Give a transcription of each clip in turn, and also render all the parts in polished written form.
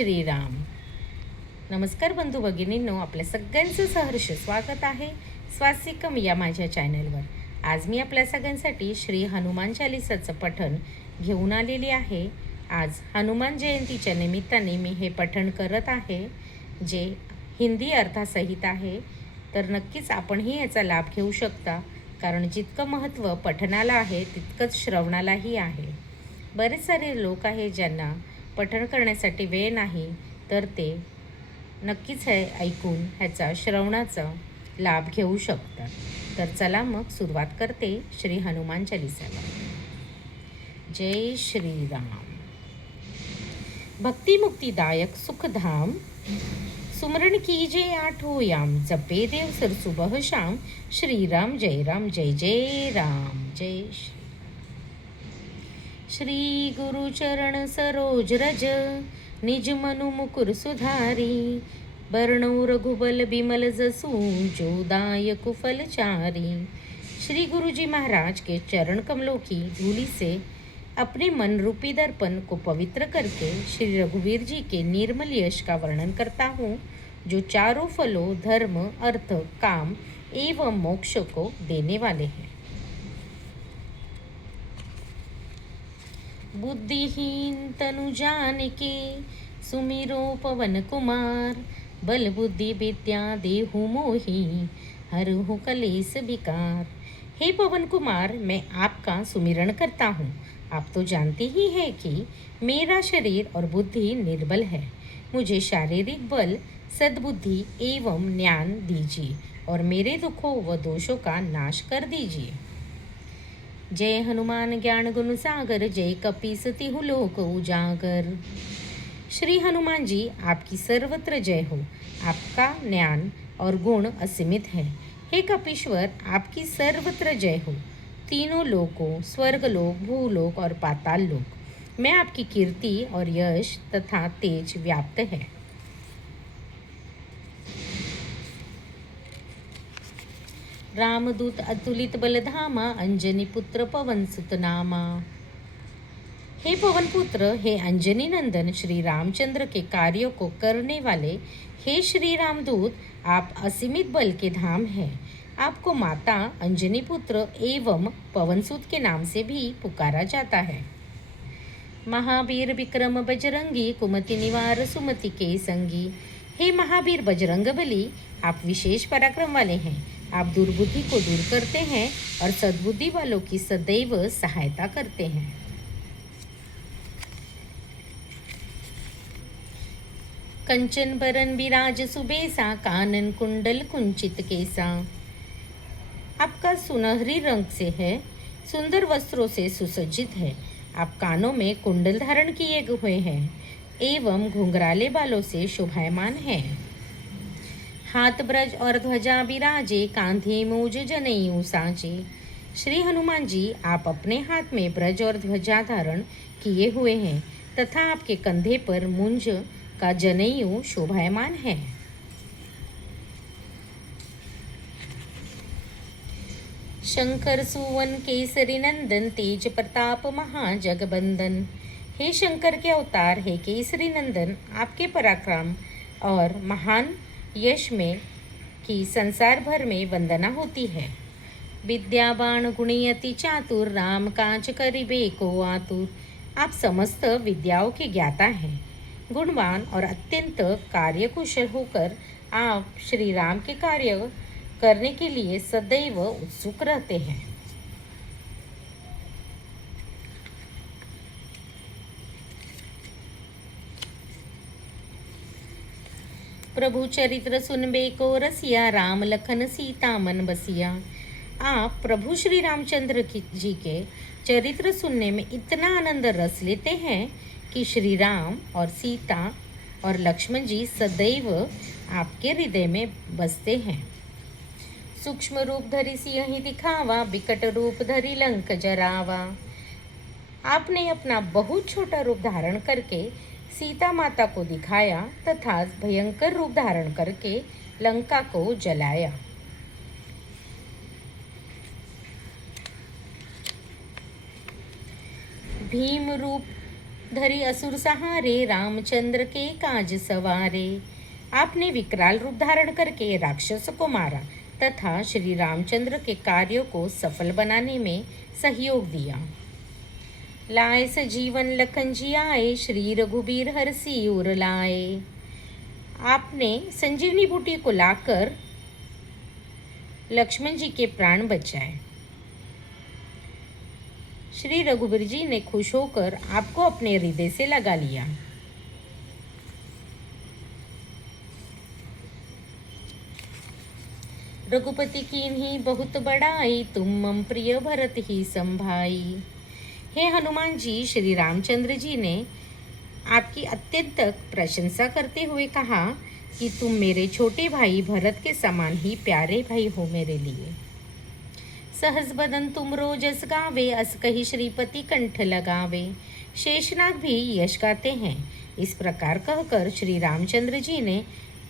श्रीराम. नमस्कार बंधू भगिनींनो, आपल्या सगळ्यांचं सहर्ष स्वागत आहे स्वासिकम या माझ्या चॅनलवर. आज मी आपल्या सगळ्यांसाठी श्री हनुमान चालिसाचं पठण घेऊन आलेली आहे. आज हनुमान जयंतीच्या निमित्ताने मी हे पठण करत आहे, जे हिंदी अर्थासहित आहे. तर नक्कीच आपणही याचा लाभ घेऊ शकता, कारण जितकं महत्त्व पठणाला आहे तितकंच श्रवणालाही आहे. बरेच सारे लोक आहेत ज्यांना पठण करण्यासाठी वेळ नाही, तर ते नक्कीच हे ऐकून ह्याचा श्रवणाचा लाभ घेऊ शकतात. तर चला मग सुरुवात करते श्री हनुमान चालिसाला. जय श्रीराम. भक्ति मुक्तिदायक सुखधाम, सुमरण कीजे आठोयाम, जपे देव सर सुबह शाम, श्री राम जय राम जय जय राम. जय श्री गुरु चरण सरोज रज, निज मनु मुकुर सुधारी, बरनौ रघुबल बिमल जसु, जो दायक फलचारी. श्री गुरु जी महाराज के चरण कमलों की धूलि से अपने मन रूपी दर्पण को पवित्र करके श्री रघुवीर जी के निर्मल यश का वर्णन करता हूँ, जो चारों फलों धर्म अर्थ काम एवं मोक्ष को देने वाले हैं. बुद्धिहीन तनु जानिके, सुमिरो पवन कुमार, बल बुद्धि विद्या देहु मोहि, हरहु कलेस विकार. हे पवन कुमार, मैं आपका सुमिरण करता हूँ. आप तो जानते ही हैं कि मेरा शरीर और बुद्धि निर्बल है. मुझे शारीरिक बल, सद्बुद्धि एवं ज्ञान दीजिए और मेरे दुखों व दोषों का नाश कर दीजिए. जय हनुमान ज्ञान गुण सागर, जय कपीस तिहु लोक उजागर. श्री हनुमान जी, आपकी सर्वत्र जय हो. आपका ज्ञान और गुण असीमित है. हे कपीश्वर, आपकी सर्वत्र जय हो. तीनों लोकों स्वर्गलोक, भूलोक और पाताल लोक में आपकी कीर्ति और यश तथा तेज व्याप्त है. रामदूत अतुलित बलधामा, अंजनी पुत्र पवन सुत नामा. हे पवन पुत्र, हे अंजनी नंदन श्री रामचंद्र के कार्यों को करने वाले हे श्री रामदूत, आप असीमित बल के धाम हैं. आपको माता अंजनी पुत्र एवं पवनसुत के नाम से भी पुकारा जाता है. महावीर विक्रम बजरंगी, कुमति निवार सुमति के संगी. हे महावीर बजरंगबली, आप विशेष पराक्रम वाले हैं. आप दुर्बुद्धि को दूर करते हैं और सद्बुद्धि वालों की सदैव सहायता करते हैं. कंचन बरन विराज सुबेसा, कानन कुंडल कुंचित केसा. आपका सुनहरी रंग से है, सुंदर वस्त्रों से सुसज्जित है. आप कानों में कुंडल धारण किए हुए हैं एवं घुंघराले बालों से शोभायमान हैं. हाथ ब्रज और ध्वजा विराजे, कांधे मूज जनेऊ साजे. श्री हनुमान जी, आप अपने हाथ में ब्रज और ध्वजा धारण किए हुए हैं तथा आपके कंधे पर मुंज का जनेऊ शोभायमान है. शंकर सुवन केसरी नंदन, तेज प्रताप महाजगबंदन. हे शंकर के अवतार, हे केसरी नंदन, आपके पराक्रम और महान यश में की संसार भर में वंदना होती है. विद्यावान गुणी अति चातुर, राम काज करिबे को आतुर. आप समस्त विद्याओं के ज्ञाता हैं. गुणवान और अत्यंत कार्यकुशल होकर आप श्री राम के कार्य करने के लिए सदैव उत्सुक रहते हैं. प्रभु चरित्र सुनबे को रसिया, राम लखन सीता मन बसिया. आप प्रभु श्री रामचंद्र जी के चरित्र सुनने में इतना आनंद रस लेते हैं कि श्री राम और सीता और लक्ष्मण जी सदैव आपके हृदय में बसते हैं. सूक्ष्म रूप धरि सिंह दिखावा, विकट रूप धरि लंक जरावा. आपने अपना बहुत छोटा रूप धारण करके सीता माता को दिखाया तथा भयंकर रूप धारण करके लंका को जलाया. भीम रूप धरी असुर सहारे रामचंद्र के काज सवारे। आपने विकराल रूप धारण करके राक्षस को मारा तथा श्री रामचंद्र के कार्यों को सफल बनाने में सहयोग दिया। लाए सजीवन लखन जी आए, श्री रघुबीर हरसी उर लाए। आपने संजीवनी बूटी को लाकर लक्ष्मण जी के प्राण बचाए। श्री रघुबीर जी ने खुश होकर आपको अपने हृदय से लगा लिया। रघुपति कीन्ही बहुत बड़ाई, तुम मम प्रिय भरत ही संभाई। हे हनुमान जी, श्री रामचंद्र जी ने आपकी अत्यंत प्रशंसा करते हुए कहा कि तुम मेरे छोटे भाई भरत के समान ही प्यारे भाई हो मेरे लिए। सहस बदन तुम रोजस गावे, अस कही श्रीपति कंठ लगावे। शेषनाग भी यश गाते हैं। इस प्रकार कहकर श्री रामचंद्र जी ने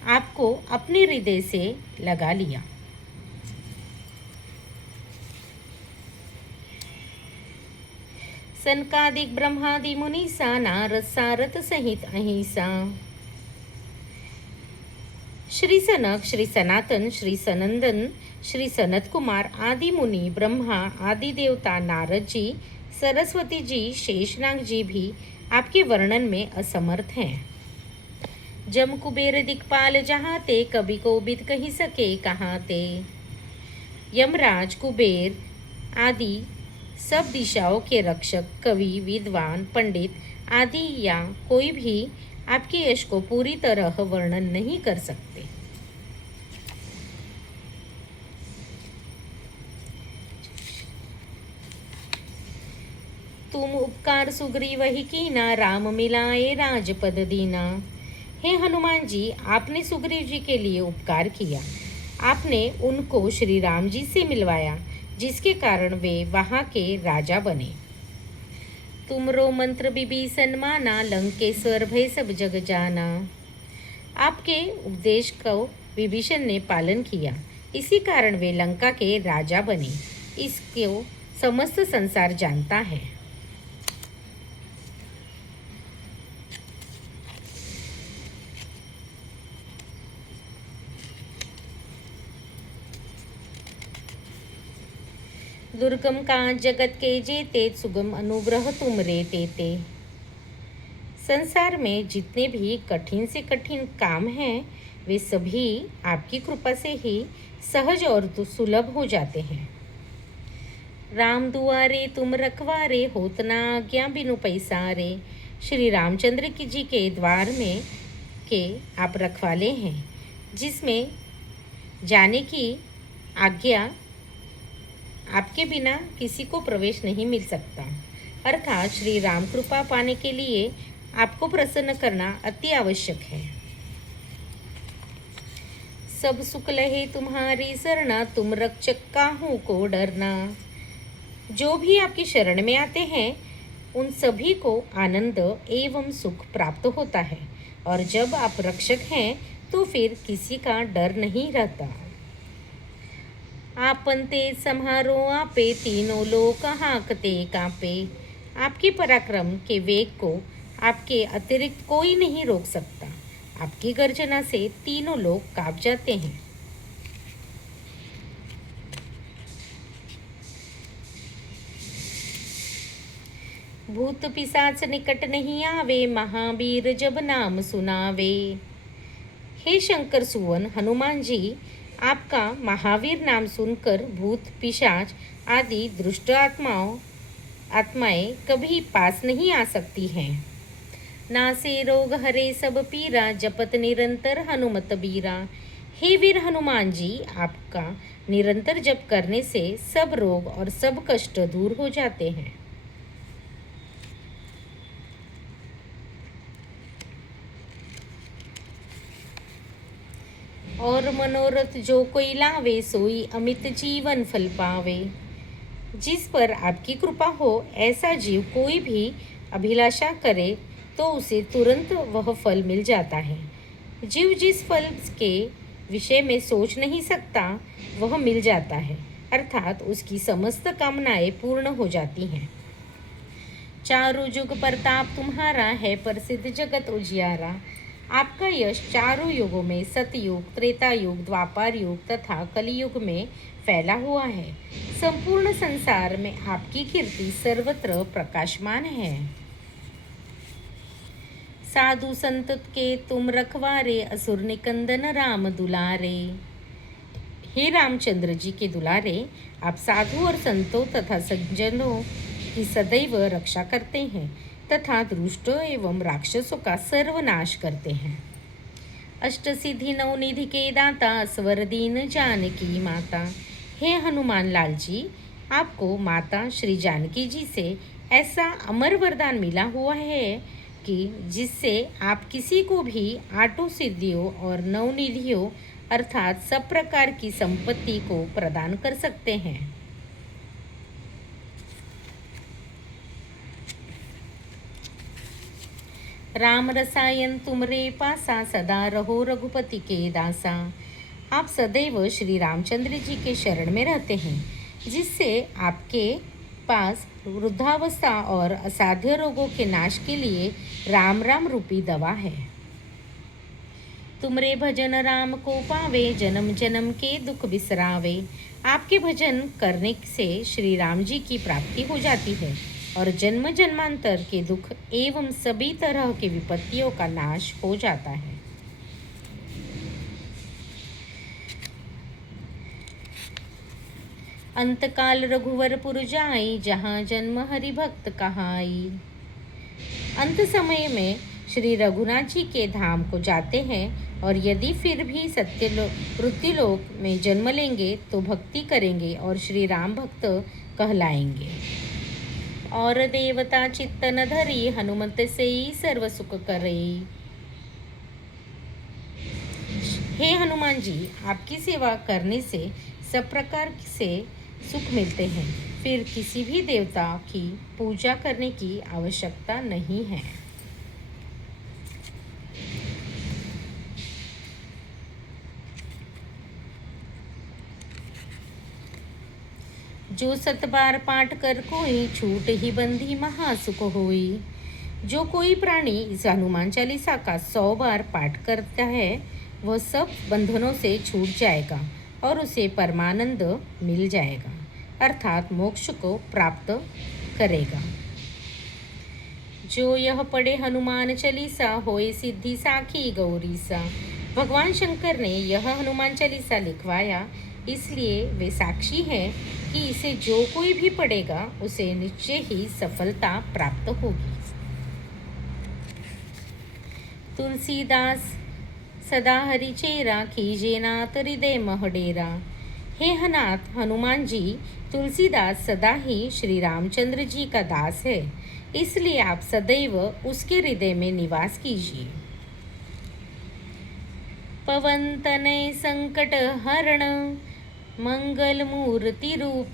आपको अपने हृदय से लगा लिया। सनकादिक ब्रह्मादि मुनीसा, नारद सारथ सहित अहिंसा। श्री सनक, श्री सनातन, श्री सनंदन, श्री सनत कुमार आदि मुनि, ब्रह्मा आदि देवता, नारद जी, सरस्वती जी, शेषनाग जी भी आपके वर्णन में असमर्थ हैं। जम कुबेर दिक्पाल जहाते, कभी को बिद कही सके कहाते। यमराज, कुबेर आदि सब दिशाओं के रक्षक, कवि, विद्वान, पंडित आदि या कोई भी आपके यश को पूरी तरह वर्णन नहीं कर सकते। तुम उपकार सुग्रीव ही कीना, राम मिलाए राजपद दीना। हे हनुमान जी, आपने सुग्रीव जी के लिए उपकार किया। आपने उनको श्री राम जी से मिलवाया, जिसके कारण वे वहाँ के राजा बने। तुमरो मंत्र विभीषण माना, लंकेश्वर भय सब जग जाना। आपके उपदेश को विभीषण ने पालन किया, इसी कारण वे लंका के राजा बने। इसको समस्त संसार जानता है। दुर्गम काज जगत के जेते, सुगम अनुग्रह तुम रे तेते। संसार में जितने भी कठिन से कठिन काम हैं, वे सभी आपकी कृपा से ही सहज और सुलभ हो जाते हैं। राम दुआरे तुम रखवारे, होत ना आज्ञा बिनु पैसारे। श्री रामचंद्र की जी के द्वार में के आप रखवाले हैं, जिसमें जाने की आज्ञा आपके बिना किसी को प्रवेश नहीं मिल सकता। अर्थात श्री राम कृपा पाने के लिए आपको प्रसन्न करना अति आवश्यक है। सब सुख लहे तुम्हारी शरणा, तुम रक्षक काहू को डरना। जो भी आपकी शरण में आते हैं, उन सभी को आनंद एवं सुख प्राप्त होता है, और जब आप रक्षक हैं तो फिर किसी का डर नहीं रहता। आपन तेज सम्हारो आपे, तीनों लोक हाँकते कांपे। आपके पराक्रम के वेग को आपके अतिरिक्त कोई नहीं रोक सकता। आपकी गर्जना से तीनों लोग कांप जाते हैं। भूत पिशाच निकट नहीं आवे, महावीर जब नाम सुनावे। हे शंकर सुवन हनुमान जी, आपका महावीर नाम सुनकर भूत पिशाच आदि दुष्ट आत्माएं कभी पास नहीं आ सकती हैं। नासे रोग हरे सब पीरा, जपत निरंतर हनुमत बीरा। हे वीर हनुमान जी, आपका निरंतर जप करने से सब रोग और सब कष्ट दूर हो जाते हैं। और मनोरथ जो कोई लावे, सोई अमित जीवन फल पावे। जिस पर आपकी कृपा हो, ऐसा जीव कोई भी अभिलाषा करे तो उसे तुरंत वह फल मिल जाता है। जीव जिस फल के विषय में सोच नहीं सकता, वह मिल जाता है, अर्थात उसकी समस्त कामनाएं पूर्ण हो जाती हैं। चारों जुग प्रताप तुम्हारा है, प्रसिद्ध जगत उजियारा। आपका यश चारों युगों में, सतयुग, त्रेता युग, द्वापर युग तथा कलियुग में फैला हुआ है। संपूर्ण संसार में आपकी कीर्ति सर्वत्र प्रकाशमान है। साधु संत के तुम रखवारे, असुर निकंदन राम दुलारे। हे रामचंद्र जी के दुलारे, आप साधु और संतों तथा सज्जनों की सदैव रक्षा करते हैं तथा दुष्टों एवं राक्षसों का सर्वनाश करते हैं। अष्ट सिद्धि नवनिधि के दाता, स्वर दीन जानकी माता। हे हनुमान लाल जी, आपको माता श्री जानकी जी से ऐसा अमर वरदान मिला हुआ है कि जिससे आप किसी को भी आठों सिद्धियों और नवनिधियों अर्थात सब प्रकार की संपत्ति को प्रदान कर सकते हैं। राम रसायन तुमरे पासा, सदा रहो रघुपति के दासा। आप सदैव श्री रामचंद्र जी के शरण में रहते हैं, जिससे आपके पास वृद्धावस्था और असाध्य रोगों के नाश के लिए राम राम रूपी दवा है। तुमरे भजन राम को पावे, जन्म जन्म के दुख बिसरावे। आपके भजन करने से श्री राम जी की प्राप्ति हो जाती है और जन्म जन्मांतर के दुख एवं सभी तरह के विपत्तियों का नाश हो जाता है। अंतकाल रघुवरपुर जाई, जहाँ जन्म हरि भक्त कहाई। अंत समय में श्री रघुनाथ जी के धाम को जाते हैं और यदि फिर भी मृत्युलोक में जन्म लेंगे तो भक्ति करेंगे और श्री राम भक्त कहलाएंगे। और देवता चित्त न धरी, हनुमत से ही सर्व सुख करे। हे हनुमान जी, आपकी सेवा करने से सब प्रकार से सुख मिलते हैं, फिर किसी भी देवता की पूजा करने की आवश्यकता नहीं है। जो 7 बार पाठ कर कोई, छूट ही बंधी महासुख होई। जो कोई प्राणी इस हनुमान चालीसा का 100 बार पाठ करता है, वह सब बंधनों से छूट जाएगा और उसे परमानंद मिल जाएगा, अर्थात मोक्ष को प्राप्त करेगा। जो यह पढ़े हनुमान चालीसा, होए सिद्धि साखी गौरीसा। भगवान शंकर ने यह हनुमान चालीसा लिखवाया, इसलिए वे साक्षी हैं कि इसे जो कोई भी पढ़ेगा उसे निश्चय ही सफलता प्राप्त होगी। तुलसीदास सदा हरि चेरा, कीजे नाथ हृदय महडेरा। हे नाथ हनुमान जी, तुलसीदास सदा ही श्री रामचंद्र जी का दास है, इसलिए आप सदैव उसके हृदय में निवास कीजिए। पवन तनय संकट हरण, मंगल मूर्ति रूप।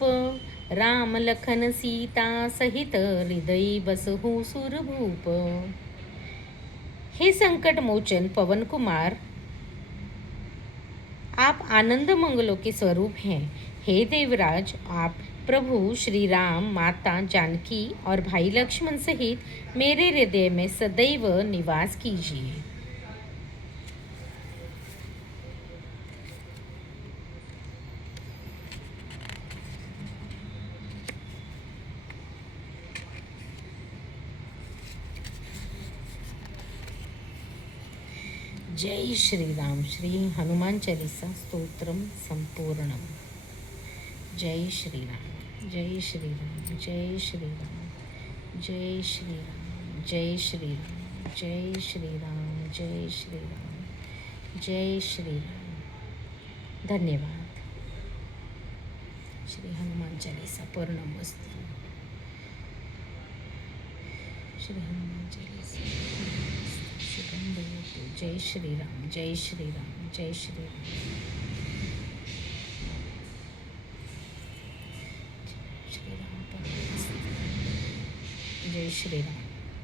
राम लखन सीता सहित, हृदय बसहु सुरभूप। हे संकट मोचन पवन कुमार, आप आनंद मंगलों के स्वरूप हैं। हे देवराज, आप प्रभु श्री राम, माता जानकी और भाई लक्ष्मण सहित मेरे हृदय में सदैव निवास कीजिए। जय श्री राम। श्री हनुमान चालीसा स्तोत्रम संपूर्णम। जय श्री राम, जय श्री राम, जय श्री राम, जय श्री राम, जय श्री राम, जय श्री राम, जय श्री राम, जय श्री राम। धन्यवाद। श्री हनुमान चालीसा पूर्णमस्तु। श्री हनुमान चालीसा। जय श्री राम, जय श्री राम, जय श्री राम। श्री राम, जय श्री राम।